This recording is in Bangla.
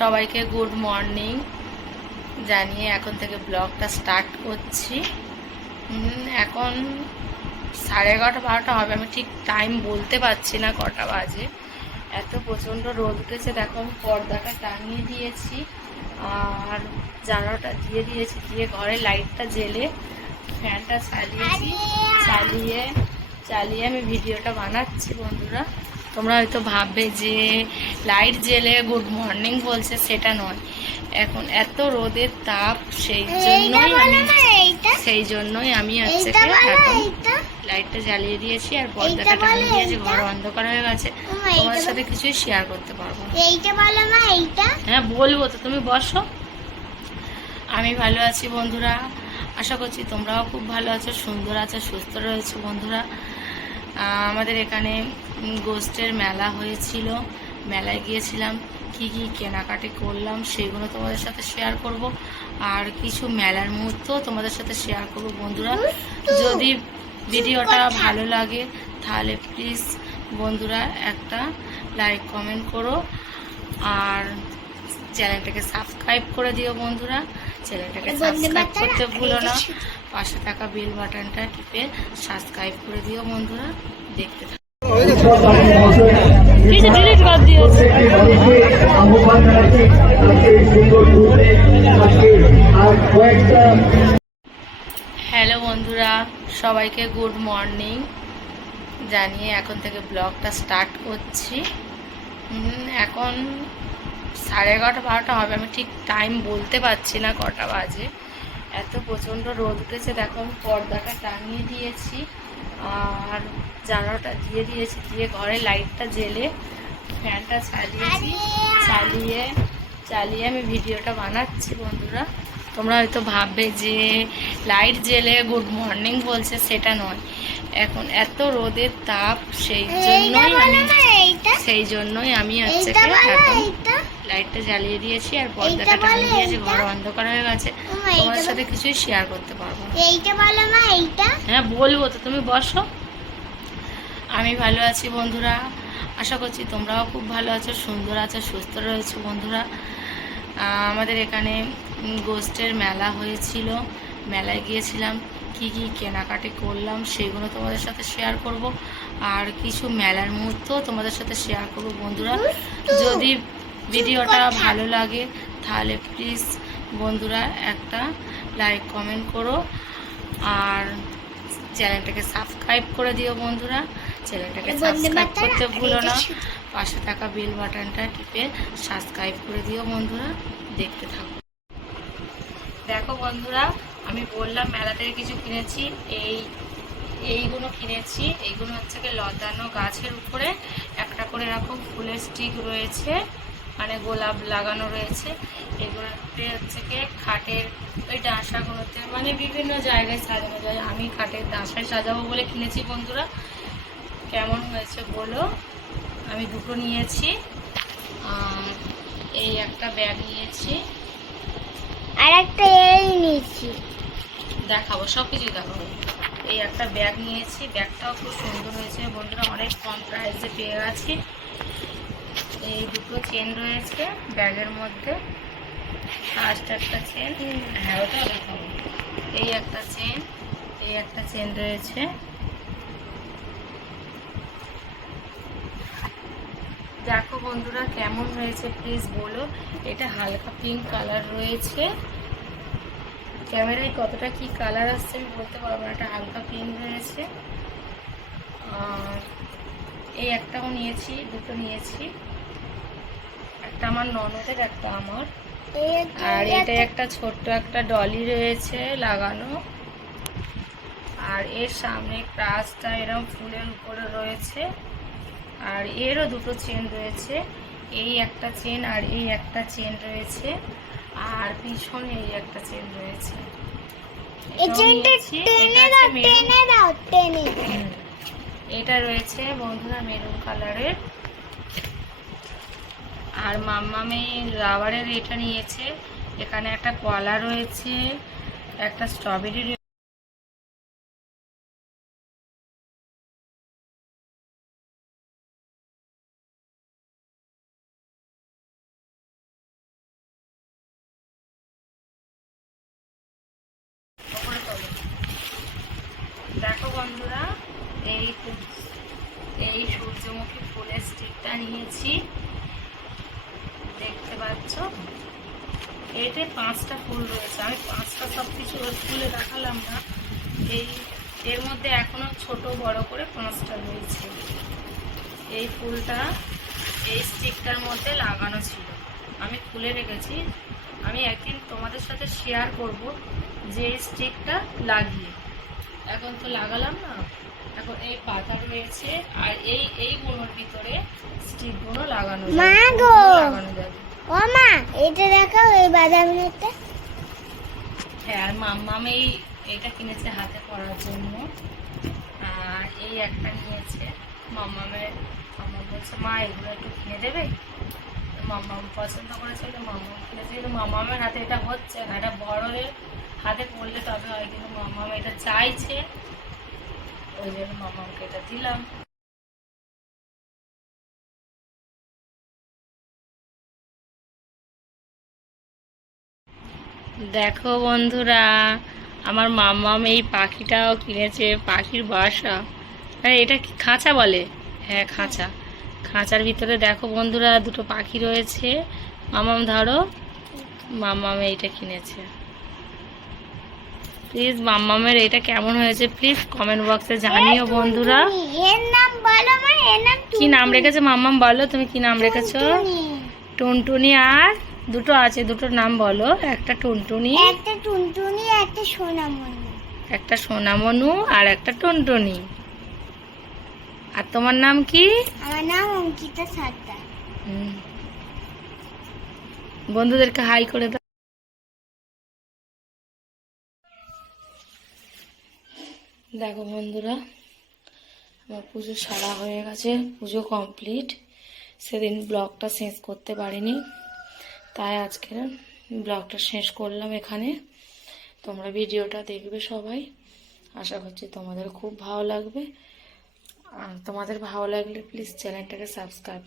সবাইকে গুড মর্নিং জানিয়ে এখন থেকে ব্লগটা স্টার্ট করছি। এখন 11:30-12টা হবে, আমি ঠিক টাইম বলতে পারছি না কটা বাজে, এত প্রচণ্ড রোদ উঠেছে। দেখো আমি পর্দাটা টাঙিয়ে দিয়েছি আর জানালাটা দিয়ে দিয়েছি, দিয়ে ঘরে লাইটটা জেলে ফ্যানটা চালিয়ে আমি ভিডিওটা বানাচ্ছি। বন্ধুরা তোমরা হয়তো ভাববে যে লাইট জেলে গুড মর্নিং বলছে, সেটা নয়, এখন এত রোদের তাপ, সেই জন্যই আমি আজকে এখন লাইটটা জ্বালিয়ে দিয়েছি আর পর্দাটা টাঙিয়ে দিয়েছি। ঘর অন্ধকার হয়ে গেছে, তোমার সাথে কিছুই শেয়ার করতে পারবো না। হ্যাঁ বলবো তো, তুমি বসো। আমি ভালো আছি বন্ধুরা, আশা করছি তোমরাও খুব ভালো আছো, সুন্দর আছো, সুস্থ রয়েছো। বন্ধুরা আমাদের এখানে গোষ্ঠের মেলা হয়েছিল, মেলায় গিয়েছিলাম, কি কি কেনাকাটি করলাম সেগুলো তোমাদের সাথে শেয়ার করব, আর কিছু মেলার মুহূর্ত তোমাদের সাথে শেয়ার করব। বন্ধুরা যদি ভিডিওটা ভালো লাগে তাহলে প্লিজ বন্ধুরা একটা লাইক কমেন্ট করো আর চ্যানেলটাকে সাবস্ক্রাইব করে দিও। বন্ধুরা চ্যানেলটাকে সাবস্ক্রাইব করতে ভুলো না, পাশে থাকা বেল বাটনটা টিপে সাবস্ক্রাইব করে দিও। বন্ধুরা দেখতে থাকো। হ্যালো বন্ধুরা, সবাইকে গুড মর্নিং জানিয়ে এখন থেকে ব্লগটা স্টার্ট করছি। এখন 11:30-12টা হবে, আমি ঠিক টাইম বলতে পারছি না কটা বাজে, এত প্রচণ্ড রোদ উঠেছে। দেখো আমি পর্দাটা টাঙিয়ে দিয়েছি আর জানালাটা দিয়ে দিয়েছি, দিয়ে ঘরে লাইটটা জেলে ফ্যানটা চালিয়ে আমি ভিডিওটা বানাচ্ছি। বন্ধুরা তোমরা হয়তো ভাববে যে লাইট জেলে গুড মর্নিং বলছে, সেটা নয়, এখন এত রোদের তাপ, সেই জন্যই আমি আজকে এখন লাইটটা জ্বালিয়ে দিয়েছি আর পর্দাটা টাঙিয়ে দিয়েছি। ঘর অন্ধকার হয়ে গেছে, তোমার সাথে কিছুই শেয়ার করতে পারবো না। হ্যাঁ বলবো তো, তুমি বসো। আমি ভালো আছি বন্ধুরা, আশা করছি তোমরাও খুব ভালো আছো, সুন্দর আছো, সুস্থ রয়েছো। বন্ধুরা আমাদের এখানে গোষ্ঠের মেলা হয়েছিল, মেলায় গিয়েছিলাম, কি কি কেনাকাটি করলাম সেগুলো তোমাদের সাথে শেয়ার করব, আর কিছু মেলার মুহূর্ত তোমাদের সাথে শেয়ার করব। বন্ধুরা যদি ভিডিওটা ভালো লাগে তাহলে প্লিজ বন্ধুরা একটা লাইক কমেন্ট করো আর চ্যানেলটাকে সাবস্ক্রাইব করে দিও। বন্ধুরা চ্যানেলটাকে সাবস্ক্রাইব করতে ভুলো না, পাশে থাকা বেল বাটনটা টিপে সাবস্ক্রাইব করে দিও। বন্ধুরা দেখতে থাকো। দেখো বন্ধুরা আমি বললাম মেলা থেকে কিছু কিনেছি, এইগুলো কিনেছি। এইগুলো হচ্ছে কি লতানো গাছের উপরে একটা করে এরকম ফুলের স্টিক রয়েছে, মানে গোলাপ লাগানো রয়েছে। এগুলোতে হচ্ছে কি খাটের ওই ডাঁসাগুলোতে, মানে বিভিন্ন জায়গায় সাজানো যায়। আমি খাটের ডাঁসায় সাজাবো বলে কিনেছি। বন্ধুরা কেমন হয়েছে বলো। আমি দুটো নিয়েছি, এই একটা ব্যাগ নিয়েছি আর একটা নিয়েছি, দেখাবো, সব কিছুই দেখাবো। এই একটা ব্যাগ নিয়েছি, ব্যাগটাও খুব সুন্দর হয়েছে বন্ধুরা, অনেক কম প্রাইসে পেয়ে গেছি। এই দুটো চেন রয়েছে ব্যাগের মধ্যে, ফার্স্ট একটা চেন, হ্যাঁ ওটাও দেখাবো। এই একটা চেন রয়েছে। দেখো বন্ধুরা কেমন হয়েছে প্লিজ বলো। এটা হালকা পিঙ্ক কালার রয়েছে, ক্যামেরায় কতটা কি কালার আসছে আমি বলতে পারবো না, এটা হালকা পিঙ্ক রয়েছে। আর এই একটাও নিয়েছি, দুটো নিয়েছি, একটা আমার ননদের, একটা আমার। আর এটা একটা ছোট্ট একটা ডলি রয়েছে লাগানো, আর এর সামনে ক্রাসটা এরকম ফুলের উপরে রয়েছে, আর এরও দুটো চেন রয়েছে, এই একটা চেন আর এই একটা চেন রয়েছে, আর পিছনে এই একটা চেন রয়েছে। এটা রয়েছে বন্ধুরা মেরুন কালারের। আর মাম্মামি রাবারের এটা নিয়েছে, এখানে একটা কলা রয়েছে, একটা স্ট্রবেরি বন্ধুরা, এই সূর্যমুখী ফুলের স্টিকটা নিয়েছি, দেখতে পাচ্ছ। এতে 5টা ফুল রয়েছে, আমি 5টা সব কিছু ফুলে দেখালাম না। এর মধ্যে এখনো ছোট বড় করে 5টা রয়েছে। এই ফুলটা এই স্টিকটার মধ্যে লাগানো ছিল, আমি খুলে রেখেছি। আমি একদিন তোমাদের সাথে শেয়ার করব যে এই স্টিকটা লাগিয়ে। এখন তো লাগালাম না, এখন এই পাতা রয়েছে আর এইগুলোর ভিতরে স্টিকগুলো লাগানো যাবে। ও মা, এটা দেখাও, এই বাদামিটা। হ্যাঁ, আর মাম্মাম এটা কিনেছে হাতে পরার জন্য। আর এই একটা নিয়েছে মাম্মা বলছে মা এগুলো একটু কিনে দেবে। মাম্মাম পছন্দ করেছিল, মাম্মাম কিনেছে। কিন্তু মাম্মামের হাতে এটা হচ্ছে না, এটা বড়দের হাতে পড়লে তবে হয়, কিন্তু মাম্মাম এটা চাইছে, ওই জন্য মাম্মামকে এটা দিলাম। দেখো বন্ধুরা, আমার মাম্মাম এই পাখিটাও কিনেছে, পাখির বাসা। আরে এটা কি খাঁচা বলে? হ্যাঁ, খাঁচার ভিতরে দেখো বন্ধুরা 2টো পাখি রয়েছে। মাম্মাম ধরো, মাম্মাম এইটা কিনেছে। প্লিজ মাম্মামের এটা কেমন হয়েছে প্লিজ কমেন্ট বক্সে জানিও বন্ধুরা। এর নাম বলো মা, এর নাম কি নাম রেখেছে মাম্মাম? বলো তুমি কি নাম রেখেছো? টুনটুনি। আর 2টো আছে, 2টোর নাম বলো। একটা টুনটুনি, একটা টুনটুনি, একটা সোনামণি। একটা সোনামনু আর একটা টুনটুনি। আর তোমার নাম কি? আমার নাম অঙ্কিতা সর্দার। বন্ধুদেরকে হাই করে দাও। দেখো বন্ধুরা, আমার পুজো সারা হয়ে গেছে, পুজো কমপ্লিট। সেদিন ব্লগটা শেষ করতে পারিনি, তাই আজকে ব্লগটা শেষ করলাম এখানে। তোমরা ভিডিওটা দেখবে সবাই, আশা করছি তোমাদের খুব ভালো লাগবে। আর তোমাদের ভালো লাগলে প্লিজ চ্যানেলটাকে সাবস্ক্রাইব